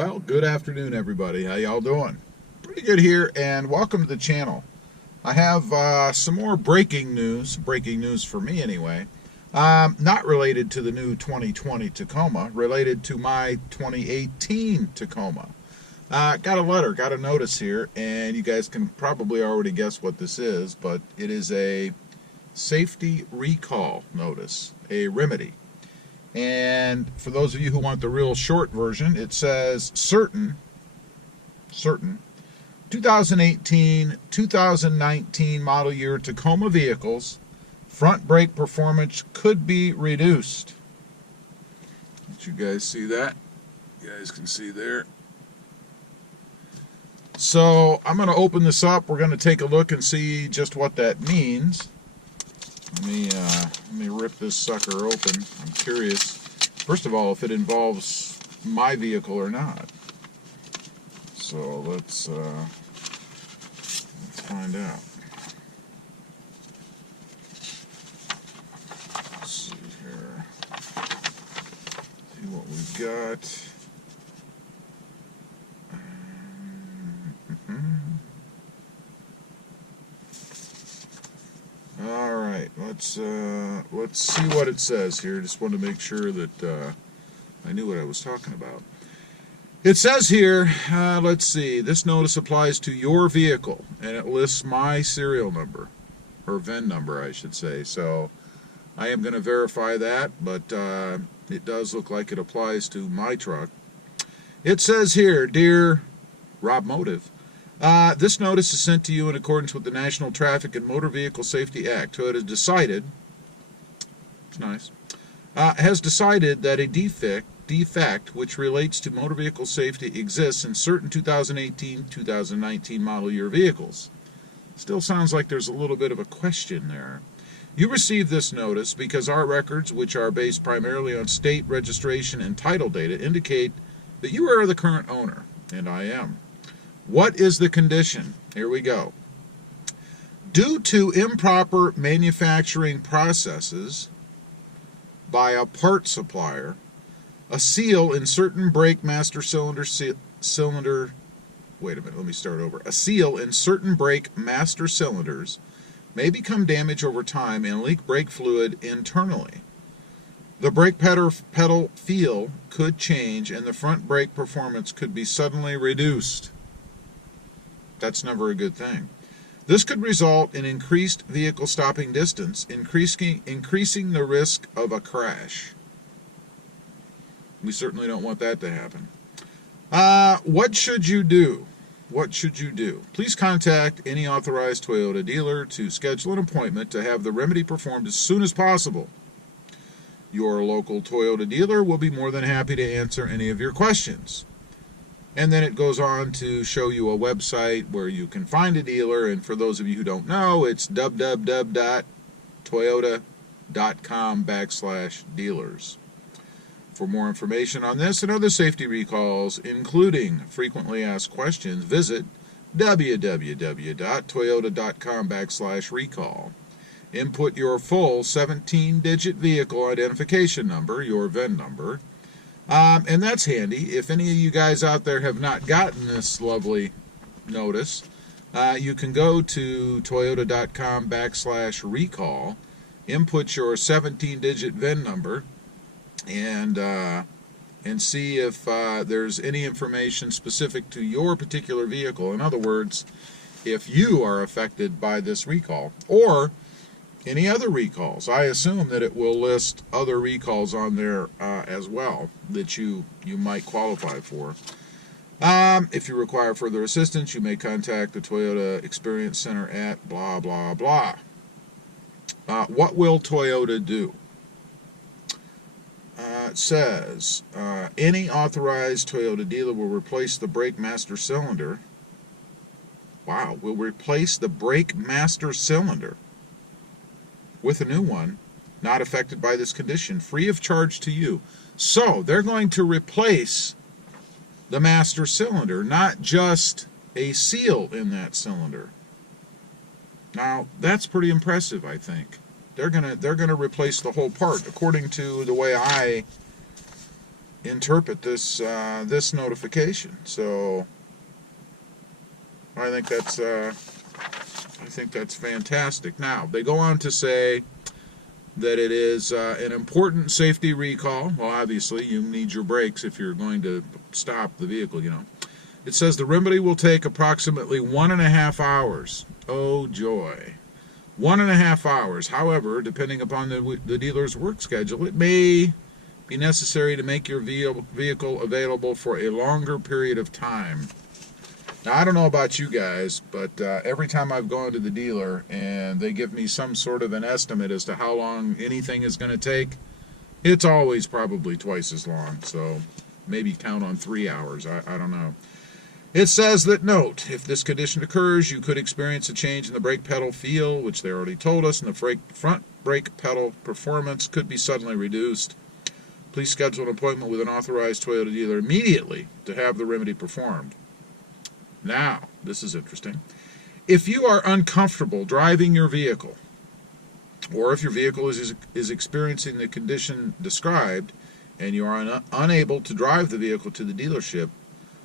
Well, good afternoon, everybody. How y'all doing? Pretty good here, and welcome to the channel. I have some more breaking news for me anyway, not related to the new 2020 Tacoma, related to my 2018 Tacoma. Got a letter, got a notice here, and you guys can probably already guess what this is, but it is a safety recall notice, a remedy. And for those of you who want the real short version, it says certain 2018, 2019 model year Tacoma vehicles, front brake performance could be reduced. Did you guys see that? You guys can see there. So I'm going to open this up. We're going to take a look and see just what that means. Let me rip this sucker open. I'm curious, first of all, if it involves my vehicle or not. So let's find out. Let's see here. See what we've got. All right, let's see what it says here. Just want to make sure that I knew what I was talking about. It says here, let's see, this notice applies to your vehicle, and it lists my serial number, or VIN number, I should say. So I am going to verify that, but it does look like it applies to my truck. It says here, Dear RobMotive, this notice is sent to you in accordance with the National Traffic and Motor Vehicle Safety Act. So it has decided, it's nice, has decided that a defect which relates to motor vehicle safety exists in certain 2018, 2019 model year vehicles. Still sounds like there's a little bit of a question there. You received this notice because our records, which are based primarily on state registration and title data, indicate that you are the current owner, and I am. What is the condition? Here we go. Due to improper manufacturing processes by a part supplier, a seal in certain brake master cylinder, A seal in certain brake master cylinders may become damaged over time and leak brake fluid internally. The brake pedal feel could change and the front brake performance could be suddenly reduced. That's never a good thing. This could result in increased vehicle stopping distance, increasing the risk of a crash. We certainly don't want that to happen. What should you do? What should you do? Please contact any authorized Toyota dealer to schedule an appointment to have the remedy performed as soon as possible. Your local Toyota dealer will be more than happy to answer any of your questions. And then it goes on to show you a website where you can find a dealer. And for those of you who don't know, it's www.toyota.com/dealers. For more information on this and other safety recalls, including frequently asked questions, visit www.toyota.com/recall. Input your full 17-digit vehicle identification number, your VIN number. And that's handy. If any of you guys out there have not gotten this lovely notice, you can go to toyota.com/recall, input your 17-digit VIN number, and see if there's any information specific to your particular vehicle. In other words, if you are affected by this recall or any other recalls. I assume that it will list other recalls on there as well that you might qualify for. If you require further assistance, you may contact the Toyota Experience Center at blah, blah, blah. What will Toyota do? It says, any authorized Toyota dealer will replace the brake master cylinder. Wow, will replace the brake master cylinder with a new one, not affected by this condition, free of charge to you. So they're going to replace the master cylinder, not just a seal in that cylinder. Now that's pretty impressive, I think. They're gonna replace the whole part, according to the way I interpret this this notification. So I think that's fantastic. Now they go on to say that it is an important safety recall. Well, obviously you need your brakes if you're going to stop the vehicle, you know. It says the remedy will take approximately 1.5 hours. Oh joy. 1.5 hours. However, depending upon the dealer's work schedule, it may be necessary to make your vehicle available for a longer period of time. Now, I don't know about you guys, but every time I've gone to the dealer and they give me some sort of an estimate as to how long anything is going to take, it's always probably twice as long. So maybe count on 3 hours. I don't know. It says that, note, if this condition occurs, you could experience a change in the brake pedal feel, which they already told us, and the front brake pedal performance could be suddenly reduced. Please schedule an appointment with an authorized Toyota dealer immediately to have the remedy performed. Now, this is interesting. If you are uncomfortable driving your vehicle, or if your vehicle is experiencing the condition described, and you are unable to drive the vehicle to the dealership,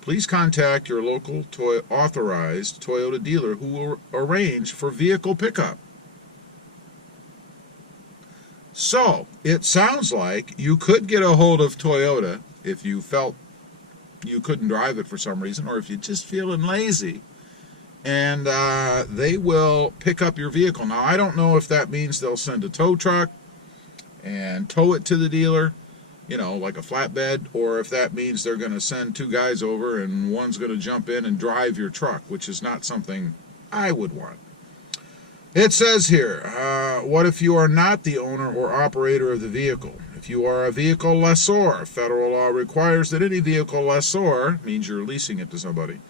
please contact your local authorized Toyota dealer who will arrange for vehicle pickup. So, it sounds like you could get a hold of Toyota if you felt you couldn't drive it for some reason, or if you're just feeling lazy, and they will pick up your vehicle. Now, I don't know if that means they'll send a tow truck and tow it to the dealer, you know, like a flatbed, or if that means they're going to send 2 guys over and one's going to jump in and drive your truck, which is not something I would want. It says here, what if you are not the owner or operator of the vehicle? If you are a vehicle lessor, federal law requires that any vehicle lessor, means you're leasing it to somebody,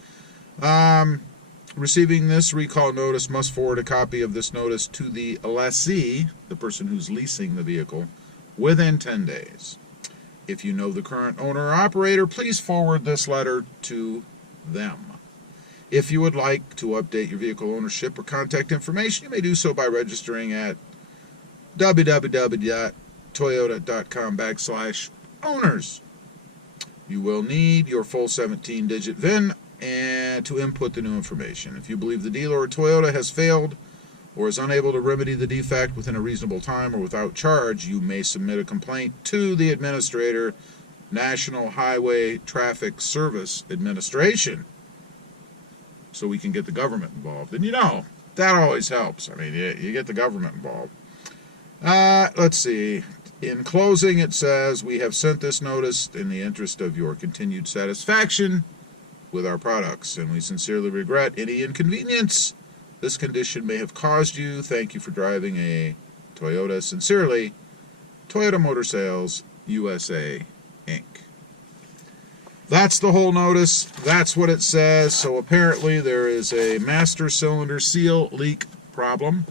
receiving this recall notice must forward a copy of this notice to the lessee, the person who's leasing the vehicle, within 10 days. If you know the current owner or operator, please forward this letter to them. If you would like to update your vehicle ownership or contact information, you may do so by registering at www.toyota.com/owners. You will need your full 17-digit VIN and to input the new information. If you believe the dealer or Toyota has failed or is unable to remedy the defect within a reasonable time or without charge, you may submit a complaint to the administrator, National Highway Traffic Service Administration, so we can get the government involved. And you know, that always helps. I mean, you get the government involved. Let's see. In closing, it says, we have sent this notice in the interest of your continued satisfaction with our products, and we sincerely regret any inconvenience this condition may have caused you. Thank you for driving a Toyota. Sincerely, Toyota Motor Sales, USA, Inc. That's the whole notice. That's what it says. So apparently there is a master cylinder seal leak problem,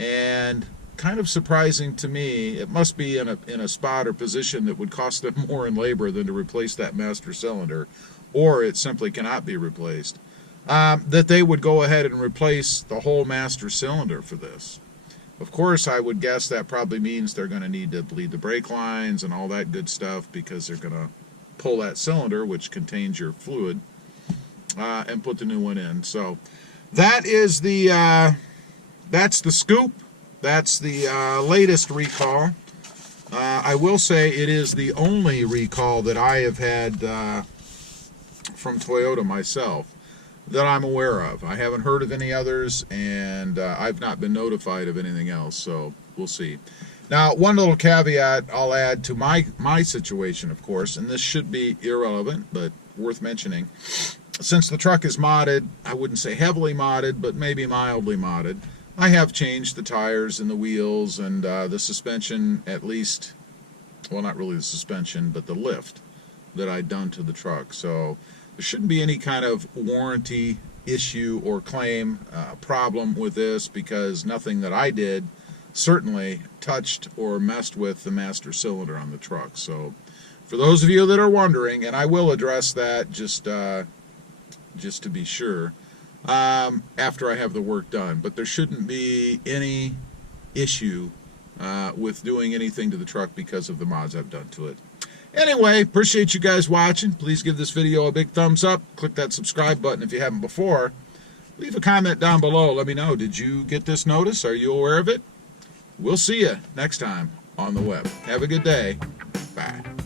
and kind of surprising to me, it must be in a spot or position that would cost them more in labor than to replace that master cylinder, or it simply cannot be replaced, that they would go ahead and replace the whole master cylinder for this. Of course, I would guess that probably means they're going to need to bleed the brake lines and all that good stuff, because they're going to pull that cylinder, which contains your fluid, and put the new one in. So that is that's the scoop. That's the latest recall. I will say it is the only recall that I have had from Toyota myself that I'm aware of. I haven't heard of any others, and I've not been notified of anything else, so we'll see. Now, one little caveat I'll add to my situation, of course, and this should be irrelevant, but worth mentioning. Since the truck is modded, I wouldn't say heavily modded, but maybe mildly modded, I have changed the tires and the wheels and the suspension, at least, well, not really the suspension, but the lift that I'd done to the truck. So there shouldn't be any kind of warranty issue or claim problem with this, because nothing that I did certainly touched or messed with the master cylinder on the truck. So for those of you that are wondering, and I will address that just to be sure, after I have the work done, but there shouldn't be any issue with doing anything to the truck because of the mods I've done to it. Anyway, appreciate you guys watching. Please give this video a big thumbs up. Click that subscribe button if you haven't before. Leave a comment down below. Let me know, did you get this notice? Are you aware of it? We'll see you next time on the web. Have a good day. Bye.